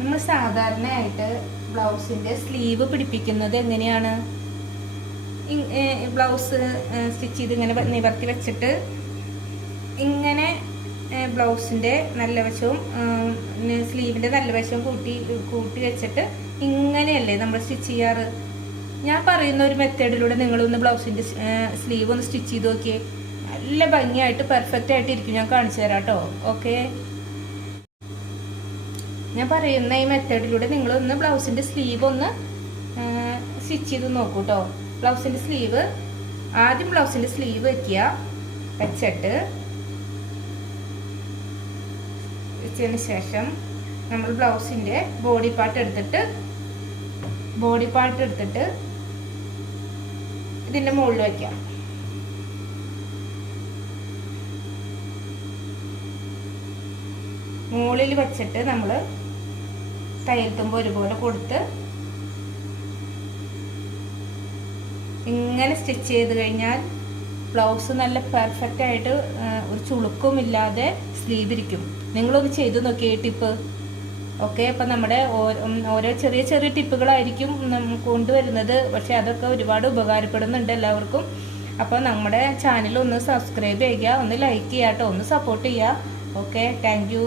നമ്മൾ സാധാരണയായിട്ട് ബ്ലൗസിന്റെ സ്ലീവ് പിടിപ്പിക്കുന്നത് എങ്ങനെയാണ്? ബ്ലൗസ് സ്റ്റിച്ച് ചെയ്ത് ഇങ്ങനെ നിവർത്തി വെച്ചിട്ട് ഇങ്ങനെ ബ്ലൗസിന്റെ നല്ല വശവും സ്ലീവിന്റെ നല്ല വശവും കൂട്ടി കൂട്ടി വെച്ചിട്ട് ഇങ്ങനെയല്ലേ നമ്മൾ സ്റ്റിച്ച് ചെയ്യാറ്? ഞാൻ പറയുന്ന ഒരു മെത്തേഡിലൂടെ നിങ്ങളൊന്ന് ബ്ലൗസിന്റെ സ്ലീവ് ഒന്ന് സ്റ്റിച്ച് ചെയ്ത് നോക്കിയേ. നല്ല ഭംഗിയായിട്ട് പെർഫെക്റ്റ് ആയിട്ട് ഇരിക്കും ഞാൻ കാണിച്ചു തരാം കേട്ടോ ഓക്കെ ഞാൻ പറയുന്ന ഈ മെത്തേഡിലൂടെ നിങ്ങൾ ഒന്ന് ബ്ലൗസിന്റെ സ്ലീവ് ഒന്ന് സ്റ്റിച്ച് ചെയ്ത് നോക്കൂ കേട്ടോ ബ്ലൗസിന്റെ സ്ലീവ് ആദ്യം ബ്ലൗസിന്റെ സ്ലീവ് വെക്കുക വെച്ചിട്ട് വെച്ചതിന് ശേഷം നമ്മൾ ബ്ലൗസിന്റെ ബോഡി പാർട്ട് എടുത്തിട്ട് ബോഡി പാർട്ട് എടുത്തിട്ട് ഇതിന്റെ മുകളിൽ വെക്കാം മുകളിൽ വെച്ചിട്ട് നമ്മൾ തയ്യൽ തുമ്പ് ഒരുപോലെ കൊടുത്ത് ഇങ്ങനെ സ്റ്റിച്ച് ചെയ്ത് കഴിഞ്ഞാൽ ബ്ലൗസ് നല്ല പെർഫെക്റ്റ് ആയിട്ട് ഒരു ചുളുക്കും ഇല്ലാതെ സ്ലീവ് ഇരിക്കും. നിങ്ങളൊന്ന് ചെയ്ത് നോക്കിയേ ടിപ്പ് ഓക്കെ അപ്പം നമ്മുടെ ഓരോ ചെറിയ ചെറിയ ടിപ്പുകളായിരിക്കും കൊണ്ടുവരുന്നത്. പക്ഷെ അതൊക്കെ ഒരുപാട് ഉപകാരപ്പെടുന്നുണ്ട് എല്ലാവർക്കും. അപ്പോൾ നമ്മുടെ ചാനൽ ഒന്ന് സബ്സ്ക്രൈബ് ചെയ്യുക ഒന്ന് ലൈക്ക് ചെയ്യുക കേട്ടോ. ഒന്ന് സപ്പോർട്ട് ചെയ്യുക. Okay thank you